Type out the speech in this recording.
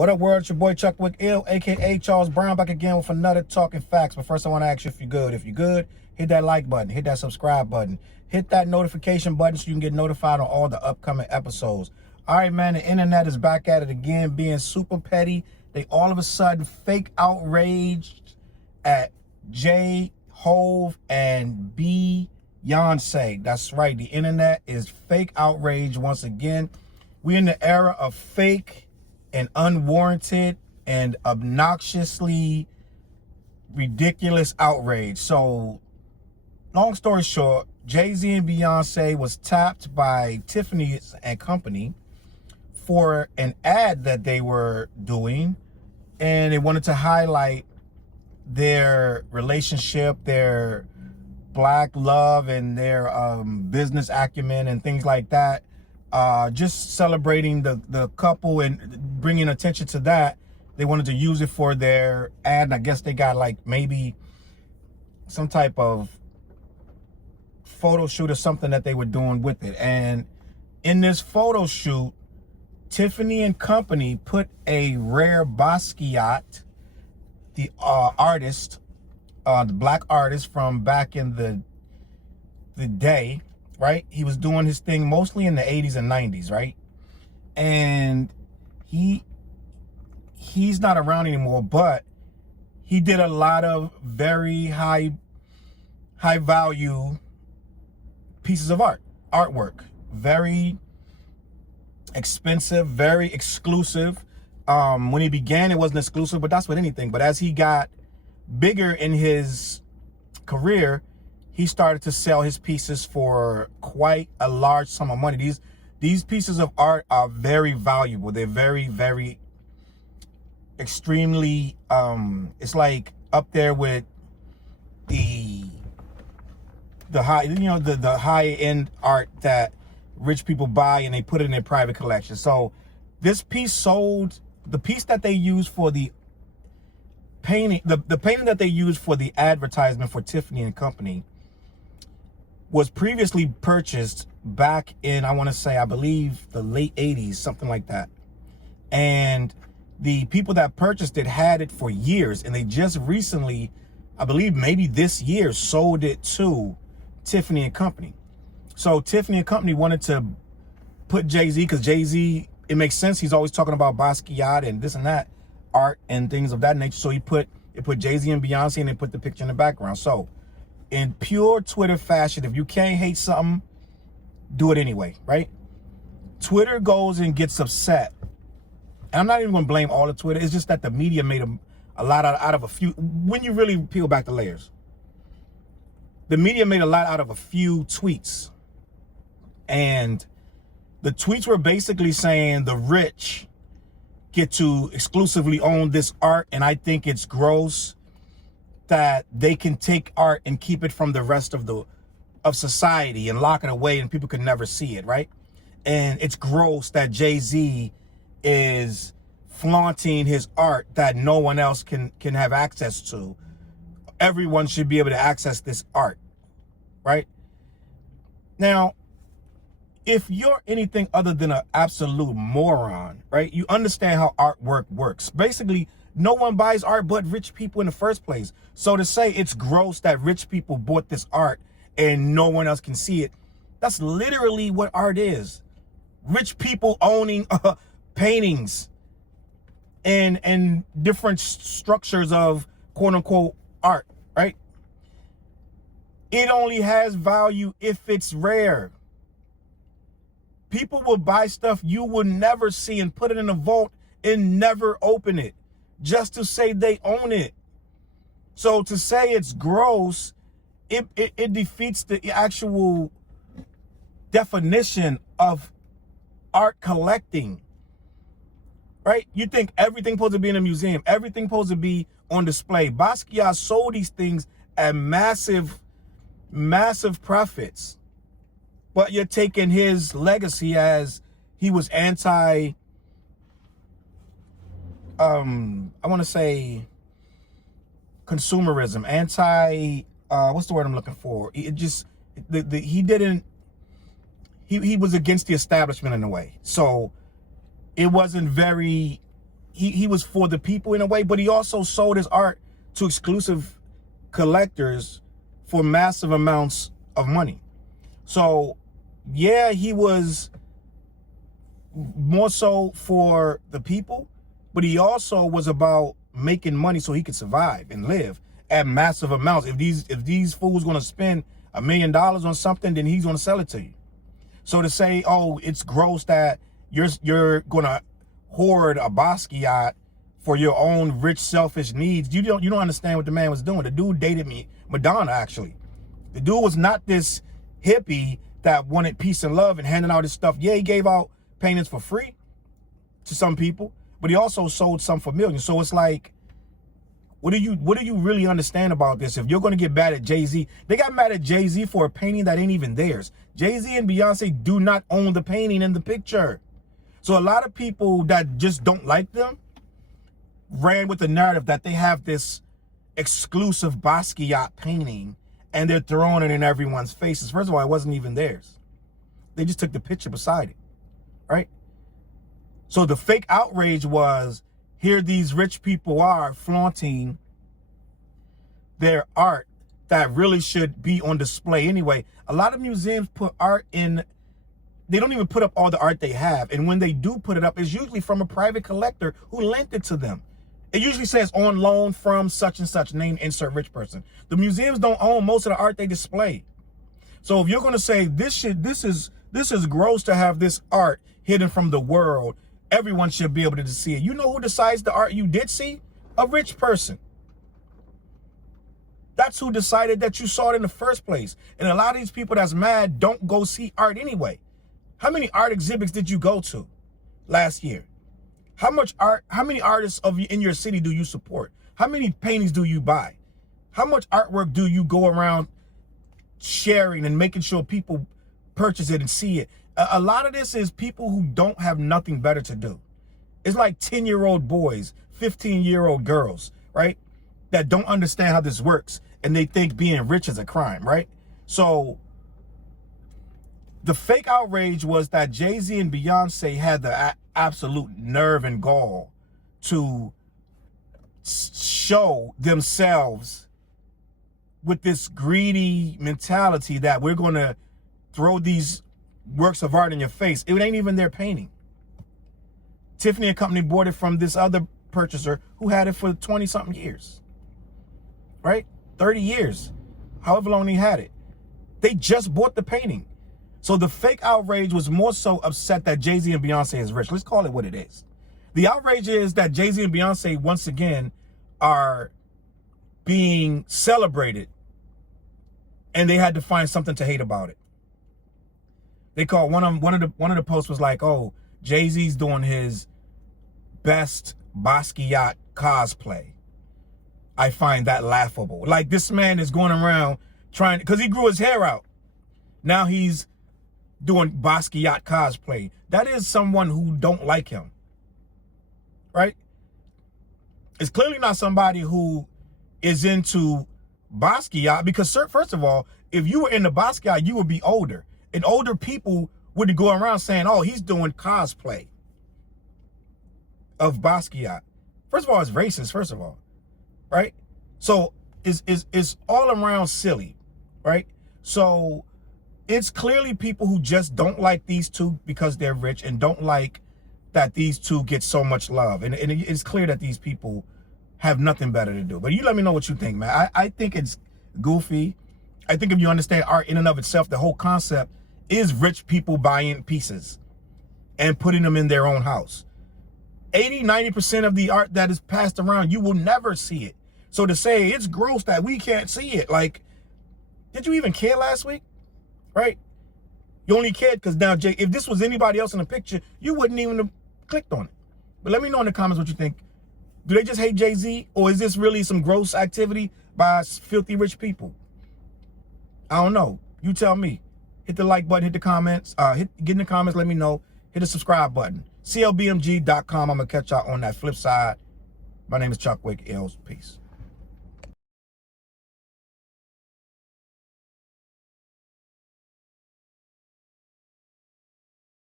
What up, world? It's your boy Chuck Wick Ill, aka Charles Brown, back again with another Talking Facts. But first, I want to ask you if you're good. If you're good, hit that like button, hit that subscribe button, hit that notification button so you can get notified on all the upcoming episodes. All right, man, the internet is back at it again, being super petty. They all of a sudden fake outraged at J, Hove, and Beyonce. That's right, the internet is fake outrage once again. We're in the era of fake and unwarranted and obnoxiously ridiculous outrage. So, long story short, Jay-Z and Beyonce was tapped by T.H.E and company for an ad that they were doing, and they wanted to highlight their relationship, their black love, and their business acumen and things like that. Just celebrating the couple and bringing attention to that. They wanted to use it for their ad, and I guess they got like maybe some type of photo shoot or something that they were doing with it. And in this photo shoot, T.H.E and company put a rare Basquiat, the artist, the black artist from back in the day, right? He was doing his thing mostly in the 80s and 90s, right? And he's not around anymore, but he did a lot of very high value pieces of artwork. Very expensive, very exclusive. When he began, it wasn't exclusive, but that's with anything. But as he got bigger in his career, he started to sell his pieces for quite a large sum of money. These pieces of art are very valuable. They're very, very extremely, it's like up there with the high, the high end art that rich people buy and they put it in their private collection. So this piece sold, the piece that they used for the painting, the painting that they used for the advertisement for T.H.E and company was previously purchased back in, I want to say, I believe the late 80s, something like that. And the people that purchased it had it for years, and they just recently, I believe maybe this year, sold it to T.H.E and company. So T.H.E and company wanted to put Jay-Z, because Jay-Z, it makes sense, he's always talking about Basquiat and this and that art and things of that nature. So it put Jay-Z and Beyonce, and they put the picture in the background. So in pure Twitter fashion, if you can't hate something, do it anyway, right? Twitter goes and gets upset. And I'm not even going to blame all of Twitter. It's just that the media made a lot out of a few. When you really peel back the layers, the media made a lot out of a few tweets. And the tweets were basically saying the rich get to exclusively own this art, and I think it's gross that they can take art and keep it from the rest of society and lock it away and people can never see it, right? And it's gross that Jay-Z is flaunting his art that no one else can have access to. Everyone should be able to access this art, right? Now, if you're anything other than an absolute moron, right, you understand how artwork works. Basically, no one buys art but rich people in the first place. So to say it's gross that rich people bought this art and no one else can see it, that's literally what art is. Rich people owning paintings and different structures of quote unquote art, right? It only has value if it's rare. People will buy stuff you would never see and put it in a vault and never open it just to say they own it. So to say it's gross, it defeats the actual definition of art collecting, right? You think everything supposed to be in a museum, everything supposed to be on display. Basquiat sold these things at massive profits, but you're taking his legacy as he was anti, I want to say consumerism, anti, what's the word I'm looking for? It just, he was against the establishment in a way. So it wasn't very he was for the people in a way, but he also sold his art to exclusive collectors for massive amounts of money. So yeah, he was more so for the people, but he also was about making money so he could survive and live at massive amounts. If these fools gonna spend $1 million on something, then he's gonna sell it to you. So to say, oh, it's gross that you're gonna hoard a Basquiat for your own rich, selfish needs, you don't understand what the man was doing. The dude dated Madonna, actually. The dude was not this hippie that wanted peace and love and handing out his stuff. Yeah, he gave out paintings for free to some people, but he also sold some for millions. So it's like, what do you really understand about this? If you're going to get mad at Jay-Z, they got mad at Jay-Z for a painting that ain't even theirs. Jay-Z and Beyonce do not own the painting in the picture. So a lot of people that just don't like them ran with the narrative that they have this exclusive Basquiat painting and they're throwing it in everyone's faces. First of all, it wasn't even theirs. They just took the picture beside it, right? So the fake outrage was, here these rich people are flaunting their art that really should be on display anyway. A lot of museums put art in, they don't even put up all the art they have. And when they do put it up, it's usually from a private collector who lent it to them. It usually says on loan from such and such, name insert rich person. The museums don't own most of the art they display. So if you're going to say this is gross to have this art hidden from the world, everyone should be able to see it. You know who decides the art you did see? A rich person. That's who decided that you saw it in the first place. And a lot of these people that's mad don't go see art anyway. How many art exhibits did you go to last year? How many artists in your city do you support? How many paintings do you buy? How much artwork do you go around sharing and making sure people purchase it and see it? A lot of this is people who don't have nothing better to do. It's like 10-year-old boys, 15-year-old girls, right? That don't understand how this works and they think being rich is a crime, right? So the fake outrage was that Jay-Z and Beyonce had the absolute nerve and gall to show themselves with this greedy mentality that we're going to throw these works of art in your face. It ain't even their painting. Tiffany and Company bought it from this other purchaser who had it for 20-something years, right? 30 years, however long he had it. They just bought the painting. So the fake outrage was more so upset that Jay-Z and Beyonce is rich. Let's call it what it is. The outrage is that Jay-Z and Beyonce, once again, are being celebrated and they had to find something to hate about it. They called one of the posts was like, oh, Jay-Z's doing his best Basquiat cosplay. I find that laughable. Like, this man is going around trying, because he grew his hair out. Now he's doing Basquiat cosplay. That is someone who don't like him, right? It's clearly not somebody who is into Basquiat, because first of all, if you were into Basquiat, you would be older. And older people wouldn't go around saying, oh, he's doing cosplay of Basquiat. First of all, it's racist, first of all, right? So it's all around silly, right? So it's clearly people who just don't like these two because they're rich and don't like that these two get so much love. And it's clear that these people have nothing better to do. But you let me know what you think, man. I think it's goofy. I think if you understand art in and of itself, the whole concept is rich people buying pieces and putting them in their own house. 80–90% of the art that is passed around, you will never see it. So to say it's gross that we can't see it, like, did you even care last week? Right? You only cared because now, Jay, if this was anybody else in the picture, you wouldn't even have clicked on it. But let me know in the comments what you think. Do they just hate Jay-Z, or is this really some gross activity by filthy rich people? I don't know. You tell me. Hit the like button, hit the comments, get in the comments, let me know. Hit the subscribe button. CLBMG.com. I'm going to catch y'all on that flip side. My name is Chuck Wick. Peace.